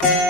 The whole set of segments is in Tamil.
சிவனாரை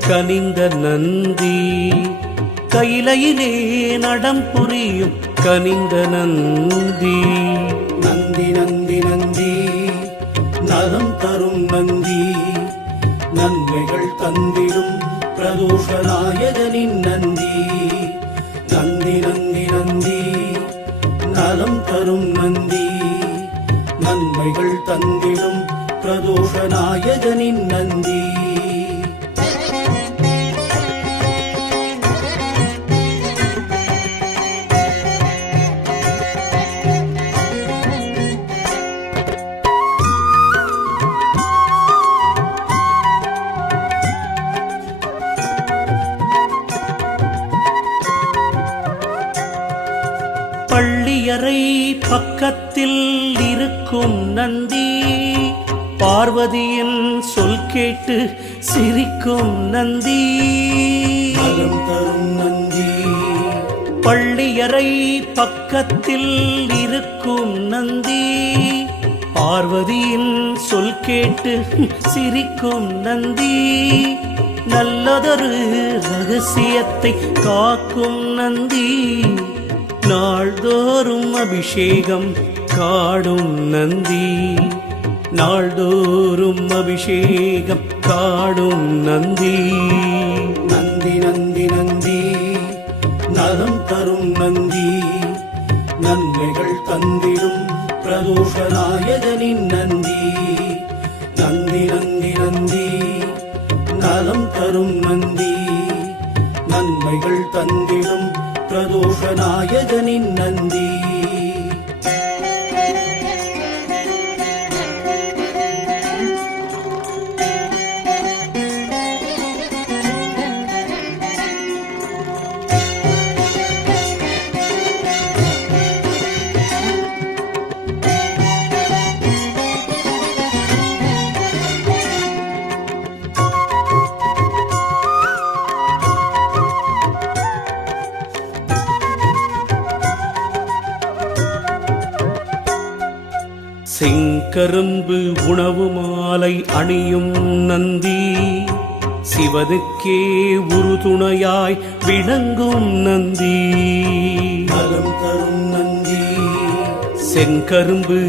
கனிந்த நந்தி கையிலையிலே நடம் புரியும் கனிந்த நந்தி. நந்தி நந்தி நந்தி நலம் தரும் நந்தி. நன்மைகள் தந்திடும் பிரதோஷநாயகனின் நந்தி. நந்தி நந்தி நந்தி நலம் தரும் நந்தி. நன்மைகள் தந்திடும் பிரதோஷநாயகனின் நந்தி. பள்ளியறை பக்கத்தில் இருக்கும் நந்தி. பார்வதியின் சொல் கேட்டு சிரிக்கும் நந்தி. நல்லதொரு ரகசியத்தை காக்கும் நந்தி. நாள்தோறும் அபிஷேகம் காடும் நந்தி. நாள்தோறும் அபிஷேகம் காடும் நந்தி. தரும் நந்தி. நன்மைகள் தந்திடும் பிரதோஷநாயகனின் நந்தி. நந்தி நந்தி நந்தி. நலம் தரும் நந்தி. நன்மைகள் தந்திடும் பிரதோஷநாயகனின் நந்தி. அணியும் நந்தி சிவனுக்கே உறுதுணையாய் விளங்கும் நந்தி. நலம் தரும் நந்தி. செங்கரும்பு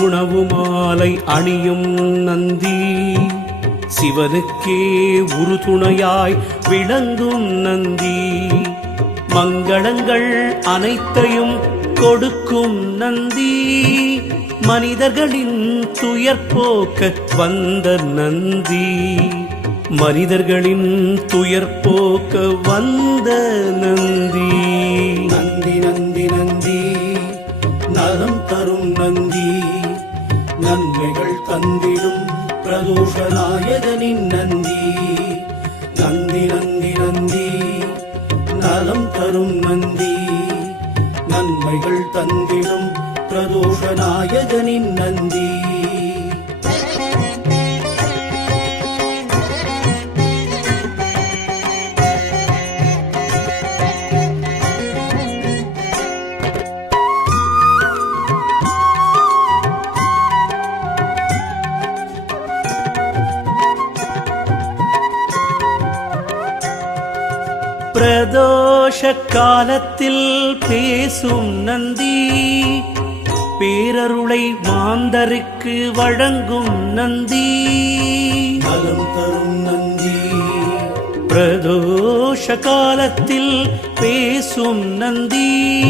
உணவு மாலை அணியும் நந்தி சிவனுக்கே உறுதுணையாய் விளங்கும் நந்தி. மங்களங்கள் அனைத்தையும் கொடுக்கும் நந்தி. மனிதர்களின் துயர் போக்க வந்த நந்தி. மனிதர்களின் துயர் போக்க வந்த நந்தி. நந்தி நந்தி நந்தி நலம் தரும் நந்தி. நன்மைகள் தந்திடும் பிரதோஷநாயகனின் நந்தி. நந்தி நந்தி நந்தி நலம் தரும் நந்தி. பிரதோஷ நாயகனின் நந்தி. பிரதோஷ காலத்தில் பேசும் நந்தி. பேரருளை மாந்தருக்கு வழங்கும் நந்தி. நலம் தரும் நந்தி. பிரதோஷ காலத்தில் பேசும் நந்தி.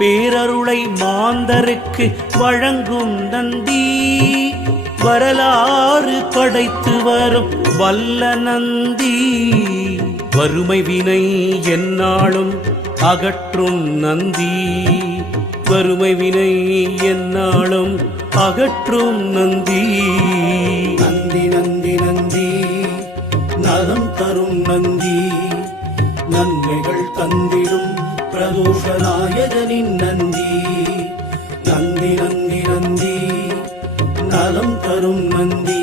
பேரருளை மாந்தருக்கு வழங்கும் நந்தி. வரலாறு படைத்து வரும் வல்ல நந்தி. வறுமை வினை எந்நாளும் அகற்றும் நந்தி. வறுமை வினை என்னாலும் அகற்றும் நந்தி. நந்தி நந்தி நந்தி நலம் தரும் நந்தி. நன்மைகள் தந்திடும் பிரதோஷநாயகனின் நந்தி. நந்தி நந்தி நந்தி நலம் தரும் நந்தி.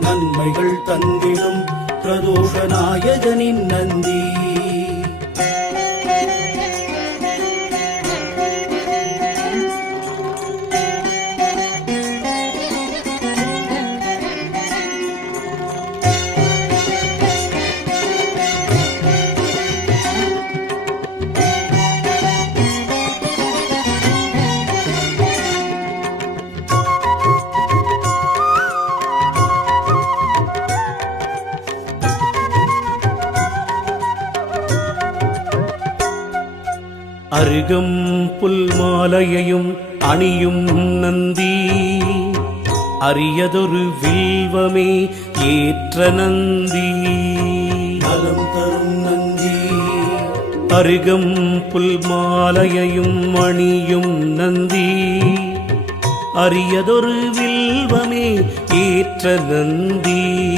நன்மைகள் தந்திடும் பிரதோஷநாயகனின் நந்தி. அருகம் புல் மாலையையும் அணியும் நந்தி. அரியதொரு வில்வமே ஏற்ற நந்தி. நலம் தரும் நந்தி. அருகம் புல் மாலையையும் அணியும் நந்தி. அரியதொரு வில்வமே ஏற்ற நந்தி.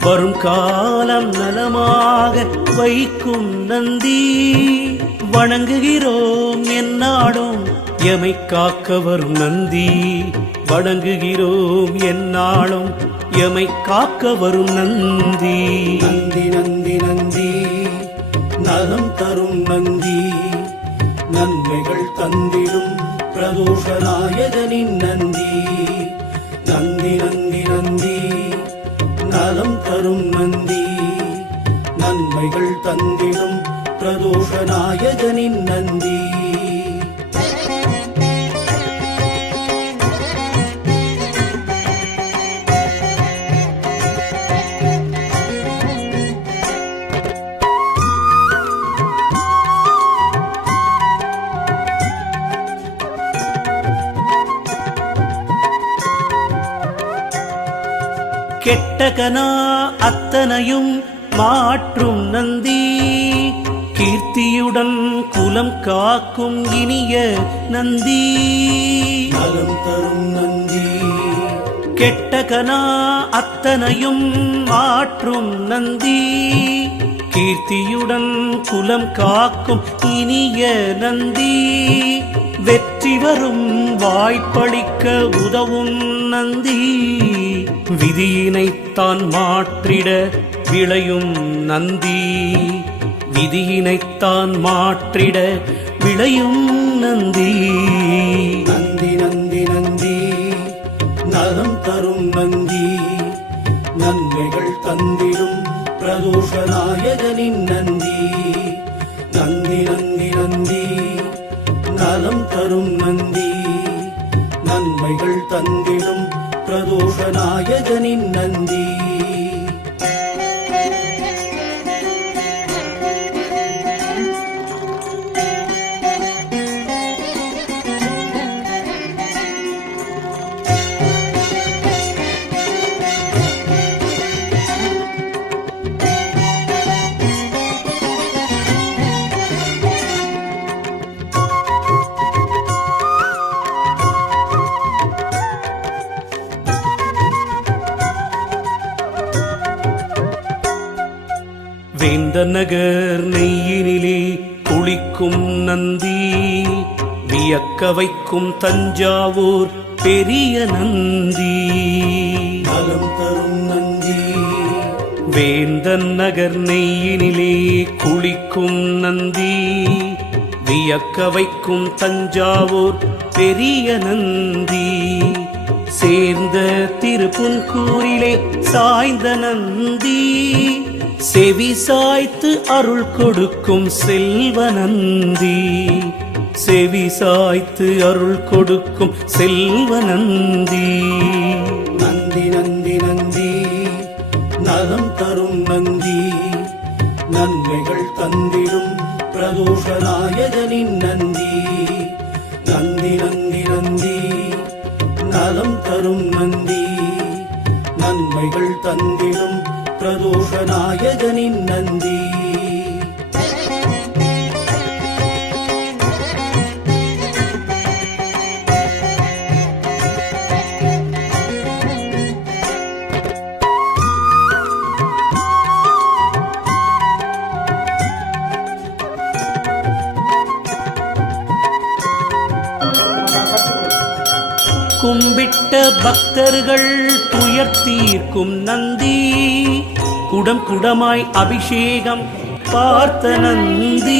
வரும் காலம் நலமாக வைக்கும் நந்தி. வணங்குகிறோம் என்னாடும்? எமை காக்க வரும் நந்தி வணங்குகிறோம் என்னாலும்? எமை காக்க வரும் நந்தி. நந்தி நந்தி நந்தி நலம் தரும் நந்தி. நன்மைகள் தந்திடும் பிரதோஷ நாயகனின் நந்தி நந்தி. காக்கும் இனிய நந்தி. நலம் தரும் நந்தி. கெட்டகனா அத்தனையும் மாற்றும் நந்தி. கீர்த்தியுடன் குலம் காக்கும் இனிய நந்தி. வெற்றி வரும் வாய்ப்பளிக்க உதவும் நந்தி. விதியினைத்தான் மாற்றிட விளையும் நந்தி. விதியினைத்தான் மாற்றிட விளையும் நந்தி. நந்தி நந்தி நந்தி. நலம் தரும் நந்தி. நன்மைகள் தந்திடும் பிரதோஷ நாயகனின் நந்தி. நந்தி நந்தி நந்தி. நலம் தரும் நந்தி. நன்மைகள் தந்திடும் பிரதோஷ நாயகனின் நந்தி. வேந்த நகர் நெய்யினிலே குளிக்கும் நந்தி வியக்க வைக்கும் தஞ்சாவூர் பெரிய நந்தி. நலம் தரும் நந்தி. வேந்தன் நகர் நெய்யினிலே குளிக்கும் நந்தி வியக்க வைக்கும் தஞ்சாவூர் பெரிய நந்தி. சேர்ந்த திருப்புன்கூரிலே சாய்ந்த நந்தி. செவி சாய்த்து அருள் கொடுக்கும் செல்வ நந்தி செவி சாய்த்து அருள் கொடுக்கும் செல்வ நந்தி நந்தி நந்தி நந்தி நலம் தரும் நந்தி. நன்மைகள் தந்திடும் பிரதோஷ குடம் குடமாய் அபிஷேகம் பார்த்த நந்தி